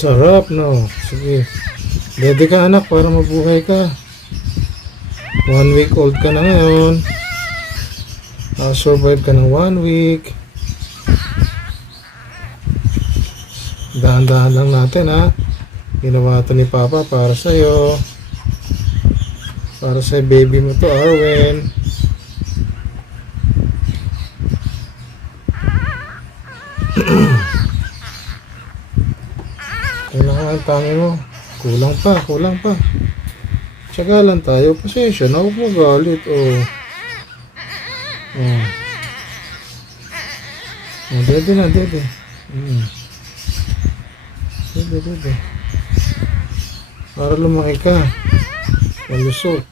Sarap, no? Sige. Ready ka, anak, para mabuhay ka. 1 week old ka na ngayon. Survive ka ng 1 week. Dahan-dahan lang natin, ha? Ginawa ito ni Papa para sa'yo. Para sa baby mo to, Arwen. Kailangan ang tangi mo. Kulang pa. Tsaga lang tayo. Pasensya na, huwag mo galit. Oh. Dede na. Dede. Para lumaki ka. Malusot.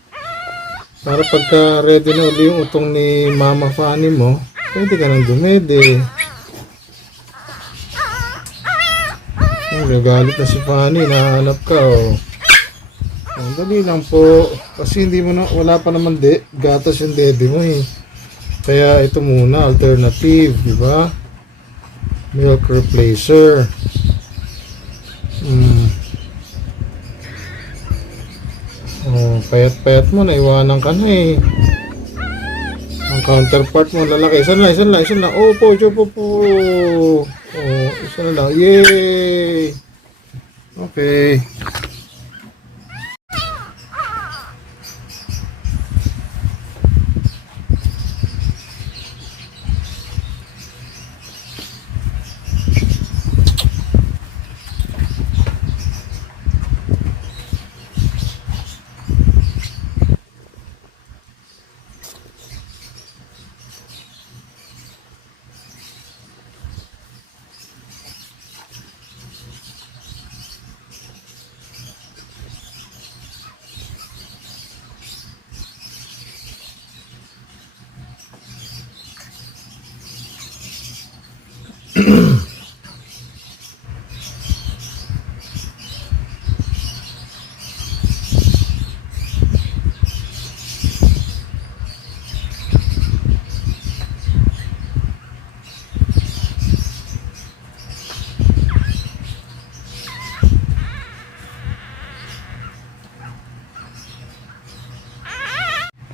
Para pagka ready na uli yung utong ni Mama Fanny mo, pwede ka nang dumede. Nagalit na si Fanny, nahanap ka, oh. Ang dali lang po. Kasi hindi mo na, wala pa naman gatas yung dede mo, eh. Kaya ito muna, alternative, di ba? Milk replacer. Payat-payat mo, naiwanan ka na, eh. Ang counterpart mo, lalaki. Isa lang. Opo. Isa na lang. Yay! Okay.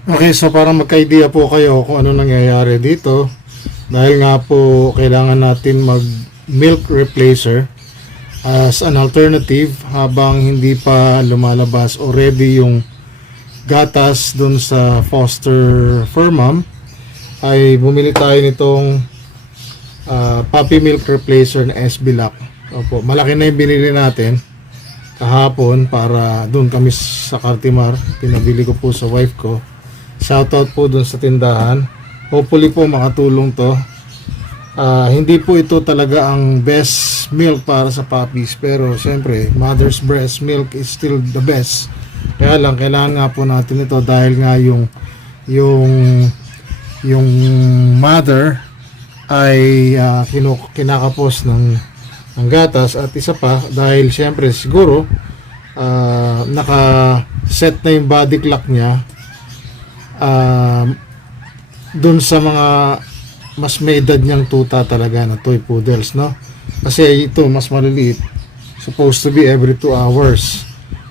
Okay, so para magka-idea po kayo kung ano nangyayari dito, dahil nga po kailangan natin mag milk replacer as an alternative habang hindi pa lumalabas already yung gatas dun sa foster fur mom, ay bumili tayo nitong puppy milk replacer na SB Lock. Opo, malaki na yung binili natin kahapon para dun kami sa Cartimar, pinabili ko po sa wife ko. Shoutout po dun sa tindahan. Hopefully po makatulong to. Hindi po ito talaga ang best milk para sa puppies, pero syempre mother's breast milk is still the best. Kaya lang kailangan nga po natin ito dahil nga yung mother ay kinakapos ng gatas, at isa pa dahil syempre siguro naka set na yung body clock niya dun sa mga mas may edad niyang tuta talaga na toy poodles, no? Kasi ito mas maliliit, supposed to be every 2 hours.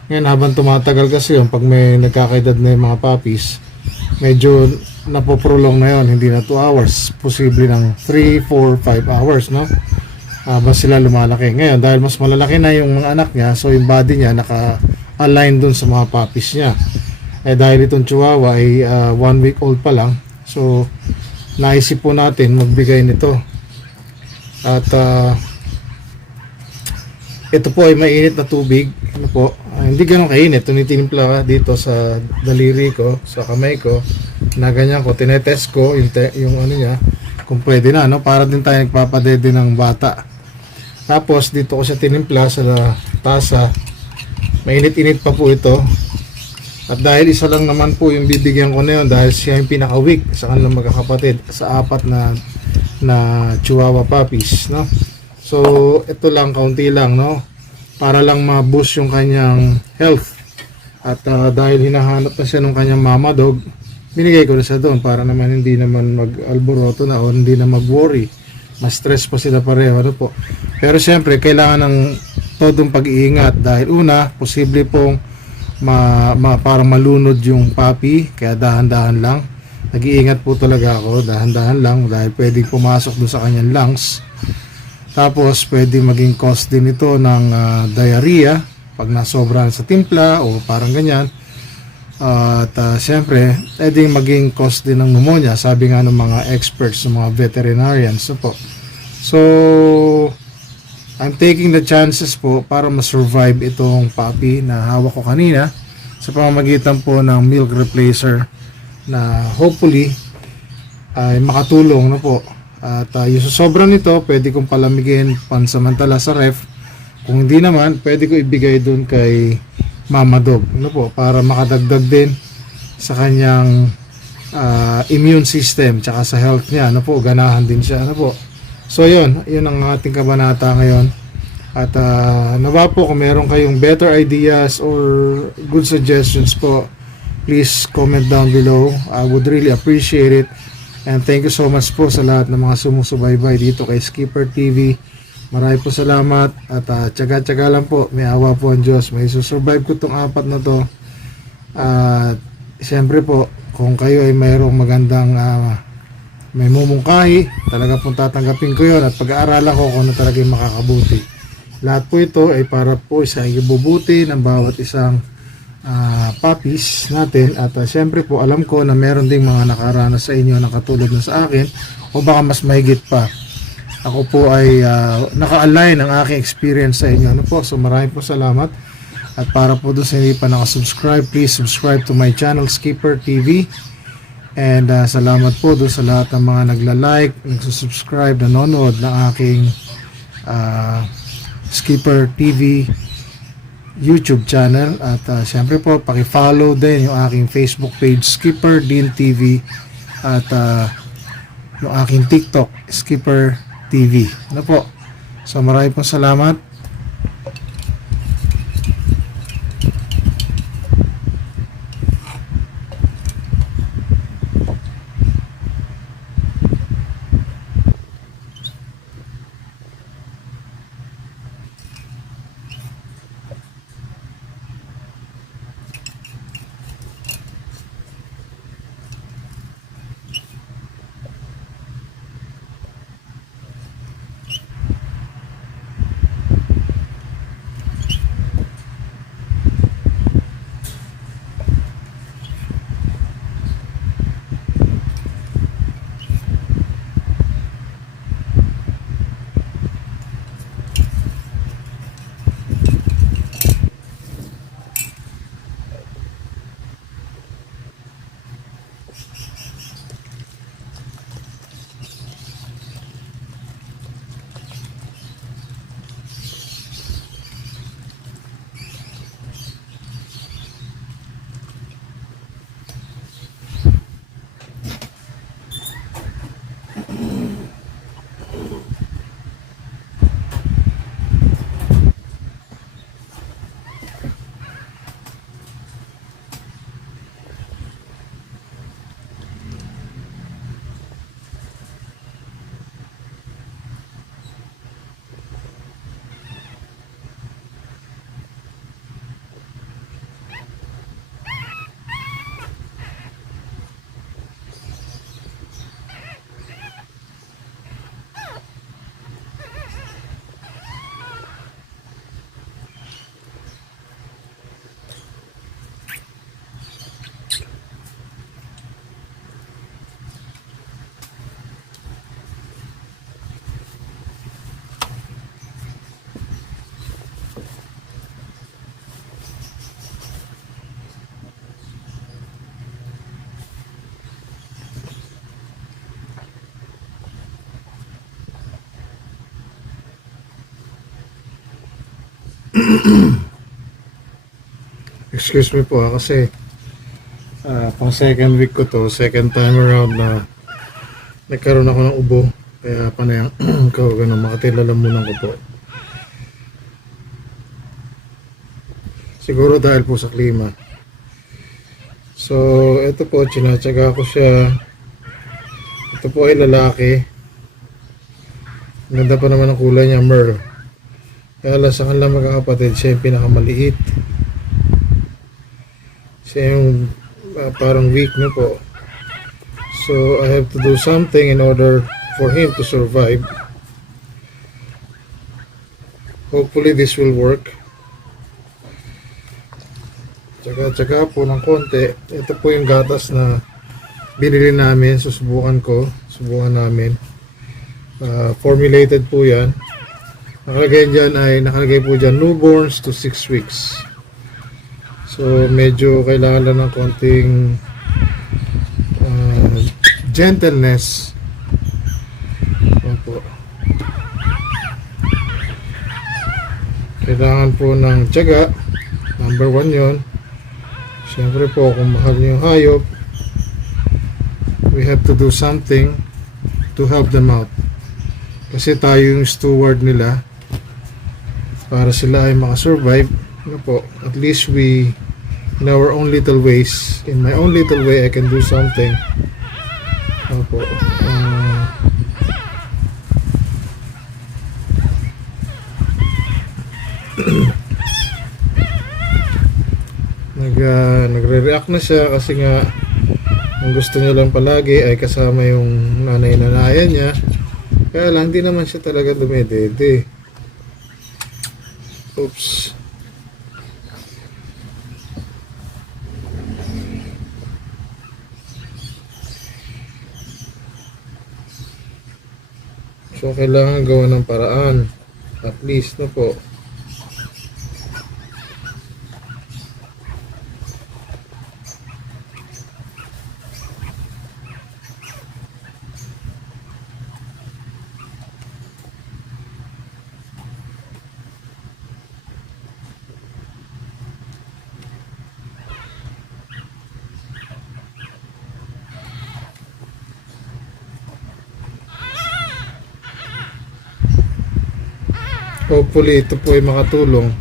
Ngayon habang tumatagal kasi yung pag may nagkakaedad na yung mga puppies, medyo napoprolong na yon, hindi na 2 hours, posible ng 3, 4, 5 hours, no? Habang sila lumalaki. Ngayon dahil mas malalaki na yung mga anak niya, so yung body niya naka-align dun sa mga puppies niya. Dahil itong chihuahua ay 1 week old pa lang, so naisip po natin magbigay nito. At ito po ay mainit na tubig. Ano po, hindi ganun kainit. Tinitimpla dito sa daliri ko, sa kamay ko, na ganyan ko, tinetest ko yung ano niya, kung pwede na, no? Para din tayo nagpapadede ng bata. Tapos dito ko siya tinimpla sa tasa. Mainit-init pa po ito. At dahil isa lang naman po yung bibigyan ko na yun, dahil siya yung pinaka-weak sa kanilang magkakapatid sa 4 na chihuahua puppies, no? So ito lang, kaunti lang, no? Para lang ma-boost yung kanyang health. At dahil hinahanap na siya ng kanyang mama dog, binigay ko na siya doon para naman hindi naman mag-alboroto na o hindi na mag-worry. Mas stress pa sila pareho, ano po. Pero siyempre kailangan ng todong pag-iingat dahil una, posible pong parang malunod yung puppy, kaya dahan-dahan lang. Nag-iingat po talaga ako, dahan-dahan lang dahil pwedeng pumasok doon sa kanyang lungs. Tapos pwedeng maging cause din ito ng diarrhea pag nasobran sa timpla o parang ganyan. At syempre, pwedeng maging cause din ng pneumonia, sabi nga ng mga experts, ng mga veterinarians. So I'm taking the chances po para ma-survive itong puppy na hawak ko kanina sa pamamagitan po ng milk replacer na hopefully ay makatulong na po. At yung sobra nito, pwede kong palamigin pansamantala sa ref. Kung hindi naman, pwede ko ibigay dun kay Mama Dog, po, para makadagdag din sa kanyang immune system tsaka sa health niya, po, ganahan din siya, po. So yun ang ating kabanata ngayon. At nawa po kung meron kayong better ideas or good suggestions po, please comment down below. I would really appreciate it. And thank you so much po sa lahat ng mga sumusubaybay dito kay Skipper TV. Marami po salamat at tsaga-tsaga lang po. May awa po ang Diyos. May susurvive ko itong 4 na to. At siyempre po, kung kayo ay mayroong magandang may mumungkahi, talaga pong tatanggapin ko yon at pag-aaralan ko kung ano talaga yung makakabuti. Lahat po ito ay para po sa ibubuti ng bawat isang puppies natin. At siyempre po, alam ko na meron ding mga nakaranas sa inyo na katulad na sa akin o baka mas mahigit pa. Ako po ay naka-align ang aking experience sa inyo. So maraming po salamat. At para po doon sa hindi pa nakasubscribe, please subscribe to my channel Skipper TV. And salamat po doon sa lahat ng mga nagla-like, nagsusubscribe, nanonood ng aking Skipper TV YouTube channel. At siyempre po, paki-follow din yung aking Facebook page Skipper Dean TV at yung aking TikTok Skipper TV. Po. So maraming pong salamat. Excuse me po kasi pang second week ko to, second time around na nagkaroon ako ng ubo, kaya panayang ko ganun, makatilalambunan ko po. Siguro dahil po sa klima. So ito po, tsinatsaga ko siya. Ito po ay lalaki. Ganda pa naman ang kulay niya, Merle. Kaya lang sa kanilang magkakapatid, siya yung pinakamaliit. Siya yung parang weak na po. So I have to do something in order for him to survive. Hopefully this will work. Tsaga po ng konti. Ito po yung gatas na binili namin. Susubukan namin. Formulated po yan. Nakalagay po dyan newborns to 6 weeks. So medyo kailangan lang ng konting gentleness. Opo. Kailangan po ng tiyaga. Number 1 yon. Siyempre po, kung mahal niyo yung hayop, we have to do something to help them out. Kasi tayo yung steward nila para sila ay makasurvive. Ano po, at least we, in our own little ways, in my own little way, I can do something. Ano po, nagre-react na siya kasi nga ang gusto niya lang palagi ay kasama yung nanay-nanayan niya. Kaya lang, hindi naman siya talaga dumedede. Oops. So, kailangan gawa ng paraan. At least, no po. Hopefully, ito po ay makatulong.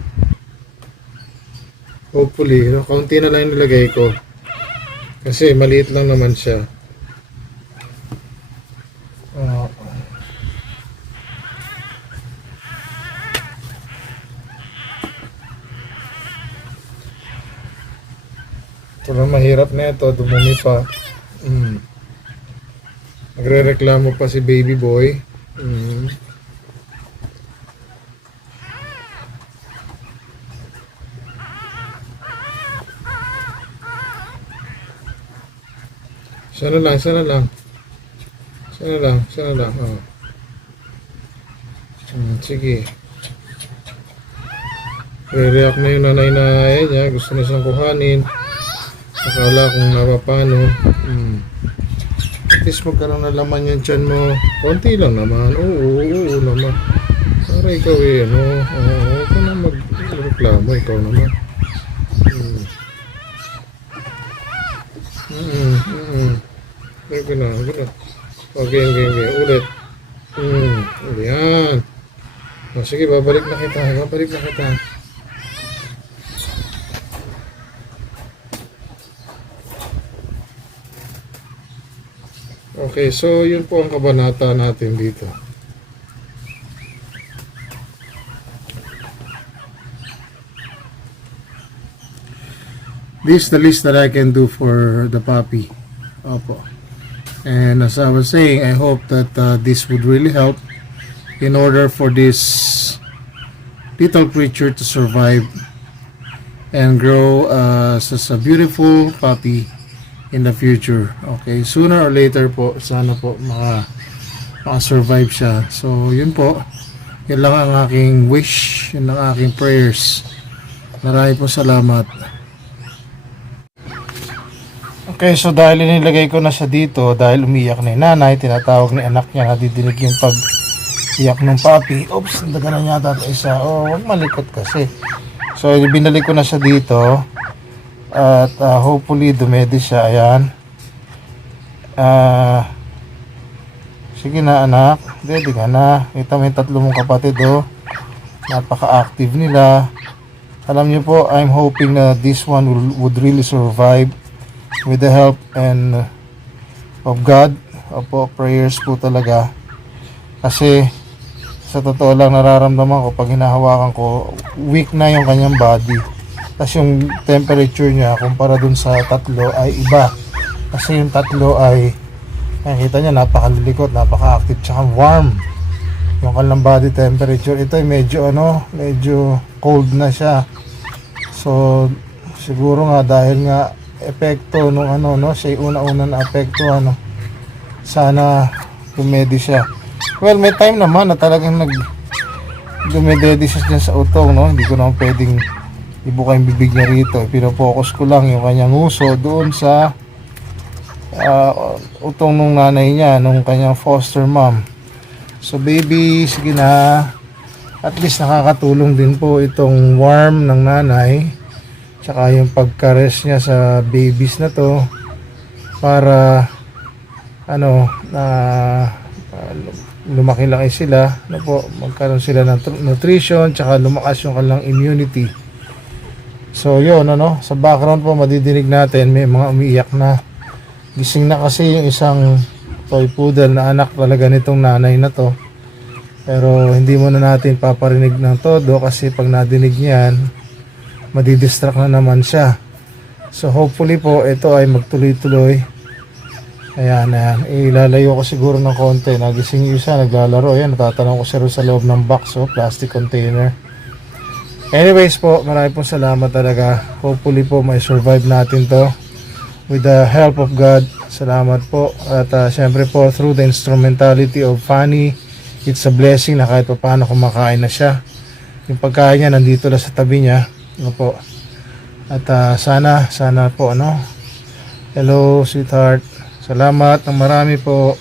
Hopefully, kaunti na lang nilagay ko. Kasi maliit lang naman siya. Ito lang mahirap na ito, dumumi pa. Nagre-reklamo pa si baby boy. Sana lang. Oh. Sige. Re-react na yung nanay na niya. Gusto na siyang kuhanin. Akala kung napapano. At least magkaroon na laman yung tiyan mo. Konti lang naman. Oo naman. Para ikaw huwag ka na magreklamo. Ikaw naman. Okay na. Okay. Ulit. Yan. Sige, babalik na kita. Okay, so yun po ang kabanata natin dito. This is the least that I can do for the puppy. Opo. And as I was saying, I hope that this would really help in order for this little creature to survive and grow as a beautiful puppy in the future. Okay, sooner or later po, sana po maka-survive siya. So, yun po. Yun lang ang aking wish, yun ang aking prayers. Maraming po salamat. Okay, so dahil inilagay ko na siya dito, dahil umiyak na yung nanay, tinatawag na anak niya, nadidinig yung pag-iyak ng puppy. Oops, nandaganan yata ito isa. Huwag malikot kasi. So, binalik ko na siya dito. At hopefully, dumedi siya. Ayan. Sige na, anak. Ready ka na. Kita mo yung 3 mong kapatid, Napaka-active nila. Alam niyo po, I'm hoping na this one would really survive with the help and of God. Opo, prayers po talaga. Kasi sa totoo lang nararamdaman ko pag hinahawakan ko, weak na yung kanyang body. Tapos yung temperature niya kumpara dun sa tatlo ay iba. Kasi yung tatlo ay, nakikita niya, napakalilikot, napaka-active, tsaka warm yung kanilang body temperature. Ito ay medyo medyo cold na siya. So siguro nga dahil nga epekto nung siya una-una na epekto, sana dumedi siya. Well, may time naman na talagang dumedede siya dyan sa utong, hindi ko naman pwedeng ibuka yung bibig niya rito. Pinopokus ko lang yung kanyang uso doon sa utong nung nanay niya, nung kanyang foster mom. So baby, sige na, at least nakakatulong din po itong warm ng nanay tsaka yung pagka-rest niya sa babies na to para lumaki-laki sila, magkaroon sila ng nutrition tsaka lumakas yung kanilang immunity. So yun, sa background po madidinig natin may mga umiiyak na. Gising na kasi yung isang toy poodle na anak talaga nitong nanay na to, pero hindi muna natin paparinig ng todo kasi pag nadinig niyan madidistract na naman siya. So hopefully po ito ay magtuloy-tuloy. Ayan, ilalayo ko siguro ng konti. Nagising yung isa, naglalaro. Ayan, natatanong ko siya sa loob ng box, plastic container. Anyways po, marami pong salamat talaga. Hopefully po may survive natin to with the help of God. Salamat po. At syempre po, through the instrumentality of Fanny, it's a blessing na kahit pa paano kumakain na siya. Yung pagkain niya nandito lang sa tabi niya. Po. At sana po, hello sweetheart. Salamat ng marami po.